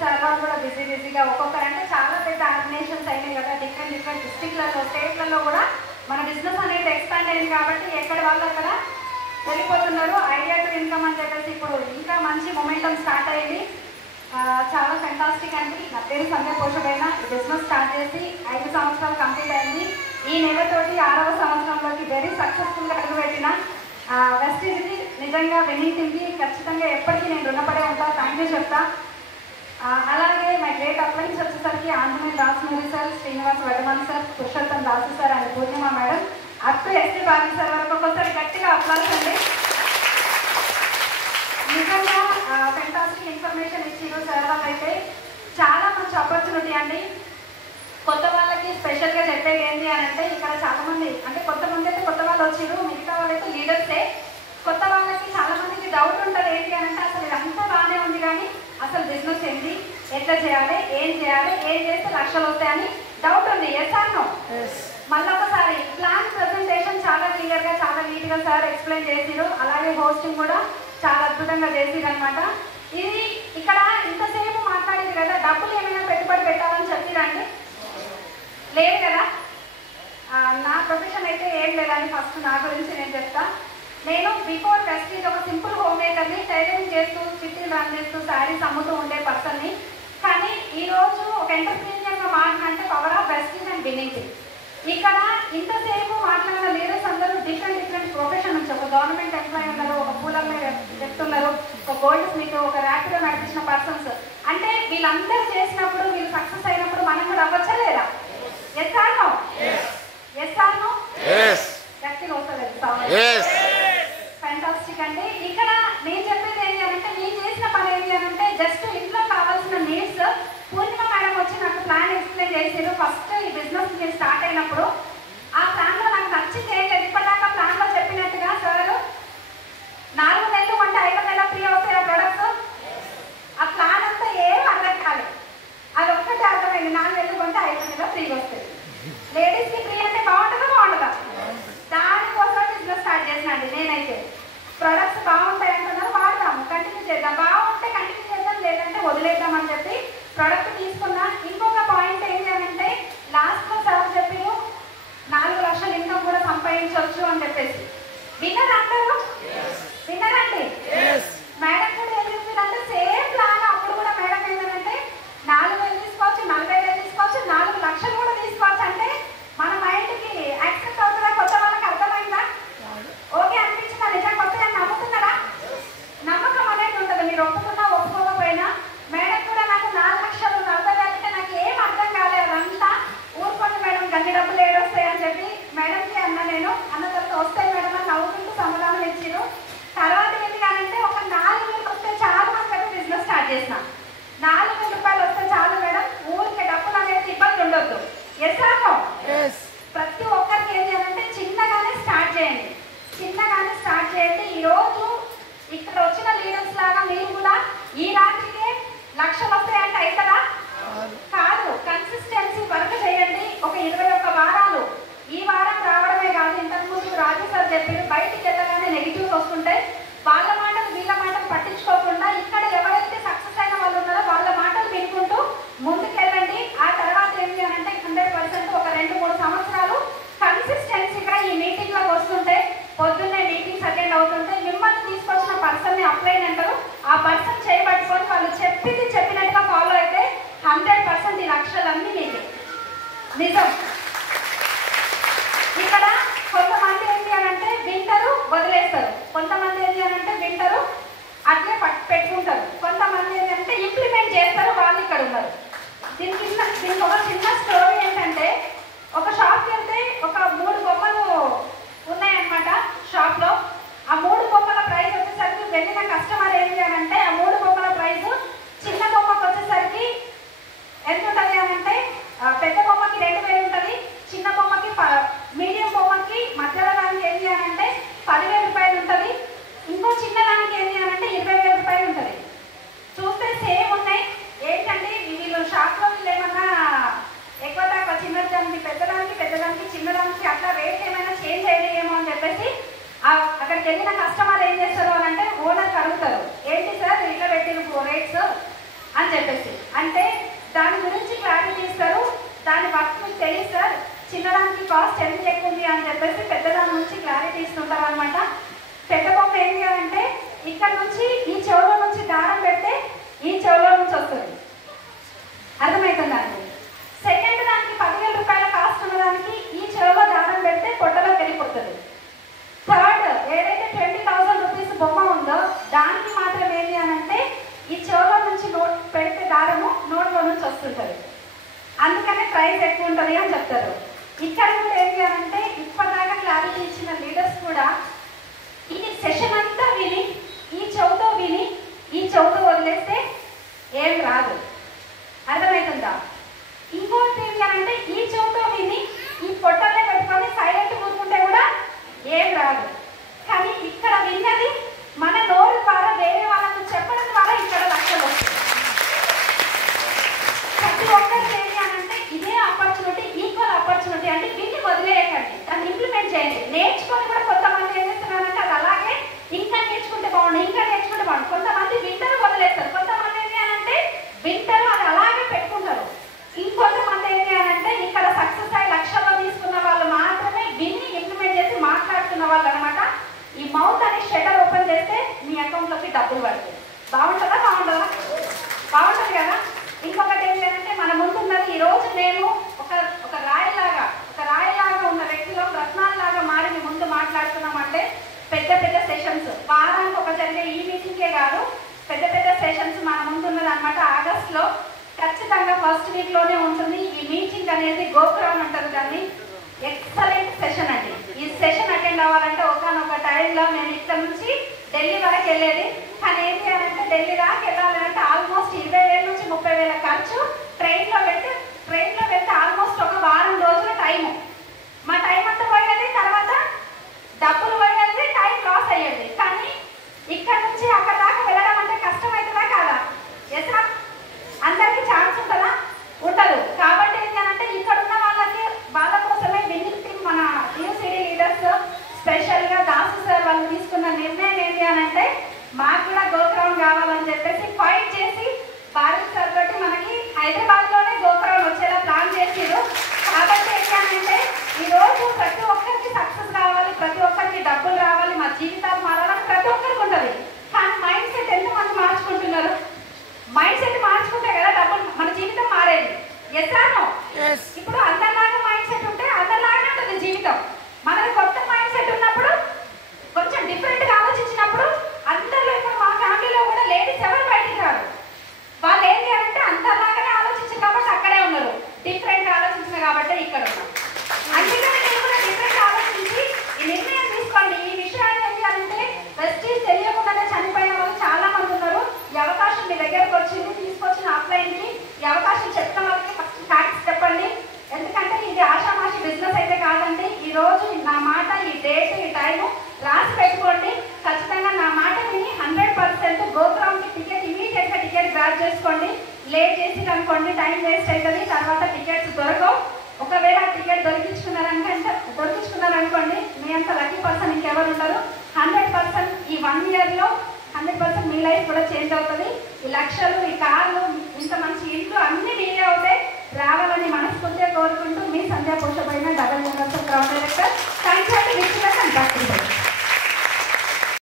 Sir వాళ్ళు కూడా బిజీగా ఒక్కొక్కరంటే చాలా పెద్ద ఆర్గనైజేషన్స్ అయినాయి కదా, డిఫరెంట్ డిస్ట్రిక్ట్లలో స్టేట్లలో కూడా మన బిజినెస్ అనేది ఎక్స్పాండ్ అయింది కాబట్టి ఎక్కడ వాళ్ళు అక్కడ వెళ్ళిపోతున్నారు. ఐడియా టు ఇన్కమ్ అని చెప్పేసి ఇప్పుడు ఇంకా మంచి మొమెంటం స్టార్ట్ అయింది. చాలా ఫెంటాస్టిక్ అండి. నా పేరు సంజయ్ పోషపైన బిజినెస్ స్టార్ట్ చేసి 5 సంవత్సరాలు కంప్లీట్ అయింది. ఈ నెలతోటి 6వ సంవత్సరంలోకి వెరీ సక్సెస్ఫుల్గా అడుగుపెట్టిన వెస్టీజ్కి నిజంగా విన్నింగ్ టీమ్కి ఖచ్చితంగా ఎప్పటికీ నేను రుణపడే ఉంటా. థ్యాంక్ యూ చెప్తా. అలాగే మై గ్రేట్ అప్లైన్స్ వచ్చేసరికి Anjaneya Dasamuri sir, Srinivas Vaddaman sir, Purushottam Dasu sir and Purnima madam up to ST Bobby sir వరకు ఒక్కొక్కసారి గట్టిగా అప్లాస్ అండి. నిజంగా ఫెంటాస్టిక్ ఇన్ఫర్మేషన్ ఇచ్చారు సార్ వాళ్ళు. అయితే చాలా మంచి ఆపర్చునిటీ అండి. కొత్త వాళ్ళకి స్పెషల్గా చెప్పేది ఏంటి అని అంటే ఇక్కడ చాలామంది అంటే కొంతమంది అయితే కొత్త వాళ్ళు వచ్చారు, మిగతా వాళ్ళైతే లీడర్సే. కొత్త వాళ్ళకి చాలా మందికి డౌట్ ఉంటుంది ఏంటి అని అంటే అసలు ఇదంతా బాగానే ఉంది కానీ అసలు బిజినెస్ ఏంటి, ఎట్లా చేయాలి, ఏం చేస్తే లక్షలు వస్తాయని డౌట్ ఉంది. Yes or no? మళ్ళీ ఒకసారి ప్లాన్ ప్రజెంటేషన్ చాలా క్లియర్గా చాలా నీట్గా సార్ ఎక్స్ప్లెయిన్ చేసిరు. అలాగే హోస్టింగ్ కూడా చాలా అద్భుతంగా చేసిరు అనమాట. ఇది ఇక్కడ ఇంతసేపు మాట్లాడేది కదా, డబ్బులు ఏమైనా పెట్టుబడి పెట్టాలని చెప్పిరండి? లేదు కదా. నా ప్రొఫెషన్ అయితే ఏం లేదని ఫస్ట్ నా గురించి నేను చెప్తా. నేను బిఫోర్ వెస్టీజ్ ఒక సింపుల్ హోమ్ మేకర్ని, టైలరింగ్ చేస్తూ చిట్టీలు రన్ చేస్తూ శారీస్ అమ్ముతూ ఉండే పర్సన్ని. కానీ ఈరోజు ఒక ఎంటర్ప్రీనియర్గా మాట్లాడితే power of Vestige and winnowing. ఇక్కడ ఇంతసేపు మాట్లాడిన లీడర్స్ అందరూ డిఫరెంట్ ప్రొఫెషన్ నుంచి, ఒక గవర్నమెంట్ ఎంప్లాయీ ఉన్నారు, ఒక పూలమ్మ చెప్తున్నారు, ఒక గోల్డ్ స్మిత్, ఒక ర్యాపిడో నడిపించిన పర్సన్స్. అంటే వీళ్ళందరూ చేసినప్పుడు వీళ్ళు సక్సెస్ అయినప్పుడు మనం కూడా అవ్వచ్చా లేదా? Yes or no? Yes or no? గట్టిగా వస్తలేదు. ఫ్యాంటాస్టిక్ అండి. ఇక్కడ నేను చెప్పేది ఏంటి అంటే నేను చేసిన పని ఏంటి అని అంటే జస్ట్ ఇంట్లో కావాల్సిన నీడ్స్ పూర్ణిమ మేడం వచ్చి నాకు ప్లాన్ ఎక్స్ప్లెయిన్ చేసారు. ఫస్ట్ ఈ బిజినెస్ నేను స్టార్ట్ అయినప్పుడు ఆ ప్లాన్లో నాకు నచ్చింది ఏం లేదు. ఇప్పటిదాకా ప్లాన్లో చెప్పినట్టుగా సార్ 4 నెలలు కొంటే 5 నెలల ఫ్రీ అవుతాయి ఆ ప్రొడక్ట్స్. ఆ ప్లాన్ అంతా ఏం అర్థం కాలేదు. అది ఒక్కటే అర్థమైంది, 4 నెలలు కొంటే 5 నెలల ఫ్రీగా వస్తాయి. లేడీస్కి ఫ్రీ అంటే బాగుంటుందా? దానికోసం బిజినెస్ స్టార్ట్ చేసినండి. నేనైతే ప్రొడక్ట్స్ బాగుంటాయి అంటున్నారు, వాడదాము, కంటిన్యూ చేద్దాం, బాగుంటే కంటిన్యూ చేద్దాం, లేదంటే వదిలేద్దాం అని చెప్పి ప్రొడక్ట్ తీసుకున్నా. ఇంకొక పాయింట్ ఏంటి అని అంటే లాస్ట్లో సార్ చెప్పారు 4 లక్షల ఇన్కమ్ కూడా సంపాదించవచ్చు అని చెప్పేసి. విన్నర్ అందరూ? విన్నరండి? మేడం కూడా ఏం చెప్పిందంటే సేమ్ ప్లాన్. అప్పుడు కూడా మేడం ఏంటంటే 4,000 తీసుకోవచ్చు, 40,000 తీసుకోవచ్చు, 4 లక్షలు కూడా తీసుకోవచ్చు. అంటే మన మైండ్కి యాక్సెప్ట్ అవుతుందా? కొత్త వాళ్ళకి అర్థమైందా? ఓకే అనిపించిందా? నిజంగా కొత్తగా నమ్ముతున్నారా? నమ్మకం అనేది ఉంటుంది. మీరు ఒప్పుకున్నా ఒప్పుకోకపోయినా మేడం కూడా నాకు 4 లక్షలు 40,000 అంటే నాకు ఏం అర్థం కాలేదు. అంతా ఊరుకోండి మేడం, గన్ని డబ్బులు ఏడొస్తాయి అని చెప్పి మేడంకి అన్న. నేను అన్న తర్వాత వస్తాయి మేడం అని నవ్వుకుంటూ సమాధానం ఇచ్చారు. తర్వాత ఏంటి కానంటే ఒక 4,000 వస్తే చాలు అని చెప్పి బిజినెస్ స్టార్ట్ చేసిన. 4,000 రూపాయలు వస్తే చాలు మేడం, ఊరికి డబ్బులు అనేది ఇబ్బంది ఉండొద్దు. Yes or no? ప్రతి ఒక్కరికి ఏం చేయాలంటే చిన్నగానే స్టార్ట్ చేయండి. చిన్నగానే స్టార్ట్ చేయండి. ఈరోజు ఇక్కడ వచ్చిన లీడర్స్ లాగా మీరు కూడా ఈ రాత్రికే లక్షలు వస్తాయంటే అవుతారా? కాదు. కన్సిస్టెన్సీ వర్క్ చేయండి. ఒక 21 వారాలు. ఈ వారం రావడమే కాదు, ఇంతకుముందు రాజు సార్ చెప్పారు బయటికి వెళ్ళగానే నెగిటివ్స్ వస్తుంటాయి. వాళ్ళ మాటలు వీళ్ళ మాటలు పట్టించుకోకుండా ఇక్కడ ఎవరైతే సక్సెస్ అయిన వాళ్ళు ఉన్నారో వాళ్ళ మాటలు వినుకుంటూ ముందుకెళ్ళండి. ఆ తర్వాత ఏంటి అని అంటే 100% ఒక 2-3 సంవత్సరాలు కన్సిస్టెన్సీగా ఈ మీటింగ్లోకి వస్తుంటే, పొద్దున్నే మీటింగ్స్ అటెండ్ అవుతుంటే మిమ్మల్ని తీసుకొచ్చిన పర్సన్ని అప్లైన్ అంటారు. ఆ పర్సన్ చేయబట్టుకొని వాళ్ళు చెప్పింది చెప్పినట్టుగా ఫాలో అయితే 100% ఈ లక్షలన్నీ మీకు నిజం. ఇక్కడ కొంతమంది ఏంటి అని అంటే వింటారు, వదిలేస్తారు. కొంతమంది ఏంటి అని అంటే వింటారు, అట్లే పెట్టుకుంటారు. కొంతమంది ఏంటంటే ఇంప్లిమెంట్ చేస్తారు. వాళ్ళు ఇక్కడ ఉన్నారు. దీనికి ఒక చిన్న స్టోరీ ఏంటంటే ఒక షాప్కి వెళ్తే ఒక 3 బొమ్మలు ఉన్నాయన్నమాట షాప్లో. ఆ 3 బొమ్మల ప్రైస్ వచ్చేసరికి వెళ్ళిన కస్టమర్ ఏంటి అని అంటే ఆ 3 బొమ్మల ప్రైస్ చిన్న బొమ్మకు వచ్చేసరికి ఎంత ఉంటుంది అని అంటే పెద్ద బొమ్మకి 2,000 ఉంటుంది, చిన్న బొమ్మకి మీడియం బొమ్మకి మధ్యలో దానికి ఏంటి అని అంటే 10,000 రూపాయలు ఉంటుంది, ఇంకో చిన్న దానికి ఏంటి అని అంటే 20,000 రూపాయలు ఉంటుంది. చూస్తే సేమ్ ఉన్నాయి. ఏంటంటే వీళ్ళు షాప్లో వీళ్ళు ఏమన్నా ఎక్కువ తక్కువ చిన్నదానికి పెద్దదానికి చిన్నదానికి అట్లా రేట్ ఏమైనా చేంజ్ అయ్యేమో అని చెప్పేసి అక్కడికి వెళ్ళిన కస్టమర్ ఏం చేస్తారు అని అంటే ఓనర్కి అడుగుతారు, ఏంటి సార్ ఇట్లా పెట్టిన రేట్స్ అని చెప్పేసి. ఇక్కడ నుంచి ఈ చెవులో నుంచి దారం పెడితే ఈ చెవులో నుంచి వస్తుంది. అర్థమవుతుందండి. సెకండ్ దానికి 10,000 రూపాయల కాస్ట్ ఉన్న దానికి ఈ చెవులో దారం పెడితే పొట్టలోకి వెళ్ళిపోతుంది. థర్డ్ ఏదైతే 20,000 రూపీస్ బొమ్మ ఉందో దానికి మాత్రం ఏంటి అని అంటే ఈ చెవులో నుంచి పెడితే దారము నోట్లో నుంచి వస్తుంటుంది. అందుకనే ప్రైస్ ఎక్కువ ఉంటుంది అని చెప్తారు. ఇక్కడ కూడా ఏంటి అని అంటే ఇప్పటిదాకా క్లారిటీ ఇచ్చిన లీడర్స్ కూడా ఈ సెషన్ అంతా విని ఈ చెవుతో విని ఈ చెవుతో వదిలేస్తే ఏం రాదు. అర్థమవుతుందా? ఇంకోటి ఏంటి అని అంటే ఈ చెవుతో విని ఈ పొట్టలే పెట్టుకొని సైలెంట్ కూర్చుంటే కూడా ఏం రాదు. కానీ ఇక్కడ విన్నది మన నోరు ద్వారా వేరే వాళ్ళకు చెప్పడం ద్వారా ఇక్కడ లక్షలు వస్తుంది. ప్రతి ఒక్కరికి ఏంటి అని అంటే ఇదే ఆపర్చునిటీ, ఈక్వల్ ఆపర్చునిటీ. అంటే వీటిని వదిలేయకండి, దాన్ని ఇంప్లిమెంట్ చేయండి. నేర్చుకొని కూడా కొంతమంది ఏం చేస్తున్నారంటే అది అలాగే ఇంకా నేర్చుకుంటే బాగుండు, ఇంకా నేర్చుకుంటే బాగుండు. కొంతమంది వింటారు వదిలేస్తారు, కొంతమంది ఏంటి అని అంటే వింటారు అది అలాగే పెట్టుకుంటారు. ఇంకొంతమంది ఏంటి అని అంటే ఇక్కడ సక్సెస్ అయ్యి లక్షల్లో తీసుకున్న వాళ్ళు మాత్రమే విని ఇంప్లిమెంట్ చేసి మాట్లాడుతున్న వాళ్ళు అనమాట. ఈ మౌత్ అనే షటర్ ఓపెన్ చేస్తే మీ అకౌంట్లోకి డబ్బులు పడుతుంది. బాగుంటుందా? బాగుంటుందా? బాగుంటుంది కదా. ఇంకొకటి ఏంటి అంటే మన ముందున్నది ఈరోజు నేను ఒక రాయిలాగా ఉన్న వ్యక్తిలో రత్నాలలాగా మారి మీ ముందు మాట్లాడుతున్నామంటే పెద్ద పెద్ద సెషన్స్ వారానికి ఒక జరిగే ఈ మీటింగే కాదు, పెద్ద పెద్ద సెషన్స్ మన ముందున్నది అనమాట. ఆగస్టులో ఖచ్చితంగా ఫస్ట్ వీక్లోనే ఉంటుంది ఈ మీటింగ్ అనేది. గోపురం అంటారు దాన్ని. ఎక్సలెంట్ సెషన్ అండి. ఈ సెషన్ అటెండ్ అవ్వాలంటే ఒకనొక టైంలో నేను ఇక్కడ నుంచి ఢిల్లీ వరకు వెళ్ళేది. కానీ ఏంటి అని అంటే ఢిల్లీ దాకా వెళ్ళాలంటే ఆల్మోస్ట్ 20,000 నుంచి 30,000 ఖర్చు. ట్రైన్లో వెళ్తే ఆల్మోస్ట్ ఒక వారం రోజుల టైము. మా టైం అంతా పోయేది, తర్వాత డబ్బులు పోయేది, టైం లాస్ అయ్యేది. కానీ ఇక్కడ నుంచి అక్కడ దాకా వెళ్ళడం అంటే కష్టం అవుతుందా కాదా? ఎస్, అందరికీ ఛాన్స్ ఉంటుందా? ఉండదు. కాబట్టి ఏంటంటే ఇక్కడ ఉన్న వాళ్ళ కోసమే విన్నింగ్ టీమ్ మన యూసిడి లీడర్స్ స్పెషల్గా దాసు సార్ వాళ్ళు తీసుకున్న నిర్ణయం ఏంటి అని అంటే మాకు కూడా గోపురం కావాలని చెప్పేసి ఫైట్ చేసి భారత్ సార్ తోటి మనకి హైదరాబాద్లోనే గోపురం వచ్చేలా ప్లాన్ చేసిరు. కాబట్టి ఏంటి అని అంటే ఈరోజు ప్రతి ఒక్కరికి సక్సెస్ కావాలి, ప్రతి ఒక్కరికి డబ్బులు రావాలి, మా జీవితాలు మారాలని ప్రతి ఒక్కరికి ఉంటుంది. కానీ మైండ్ సెట్ ఎంతమంది మార్చుకుంటున్నారు? మైండ్ సెట్ మార్చుకుంటే కదా డబ్బులు మన జీవితం మారేది. ఎస్ఆనో ఇప్పుడు అందరిలాగా మైండ్ సెట్ ఉంటే అందరిలాగానే ఉంటుంది జీవితం. మనది కొత్త మైండ్ సెట్ ఉన్నప్పుడు కొంచెం డిఫరెంట్గా ఆలోచించినప్పుడు అందరిలో ఇప్పుడు మా ఫ్యామిలీలో కూడా లేడీస్ ఎవరు బయటికి రారు. వాళ్ళు ఏంటి అంటే అందరిలాగానే ఆలోచించారు కాబట్టి అక్కడే ఉన్నారు. డిఫరెంట్ ఆలోచించిన కాబట్టి ఇక్కడ ఉన్నారు. అందుకని నేను కూడా డిఫరెంట్ ఆలోచించి ఈ నిర్ణయం తీసుకోండి. ఈ విషయాన్ని ఏంటి అంటే ప్రెస్టీజ్ తెలియకుండానే చనిపోయిన వాళ్ళు చాలా మంది ఉన్నారు. ఈ అవకాశం మీ దగ్గరకు వచ్చింది, తీసుకొచ్చిన ఆఫ్లైన్కి ఈ అవకాశం చెప్పిన వాళ్ళకి ఫస్ట్ థ్యాంక్స్ చెప్పండి. ఎందుకంటే ఇది ఆషామాషి బిజినెస్ అయితే కాదండి. ఈ రోజు నా మాట, ఈ డేట్, ఈ టైము రాసి పెట్టుకోండి. ఖచ్చితంగా నా మాట విని 100% గోపురంకి టికెట్ ఇమీడియట్గా టికెట్ గ్రాప్ చేసుకోండి. లేట్ చేసి అనుకోండి టైం వేస్ట్ అవుతుంది, తర్వాత టికెట్స్ దొరకవు. ఒకవేళ ఆ టికెట్ దొరికించుకున్నారనుకోండి మీ అంత లక్కీ పర్సన్ ఇంకెవరు ఉండరు. 100% ఈ 1 ఇయర్లో 100% మీ లైఫ్ కూడా చేంజ్ అవుతుంది. ఈ లక్షలు, ఈ కార్లు, ఇంత మంచి ఇల్లు అన్నీ మీరే అవుతాయి. రావాలని మనస్ఫూర్తిగా కోరుకుంటూ మీ సంధ్యా పోషపోయిన double universal ground director thanks.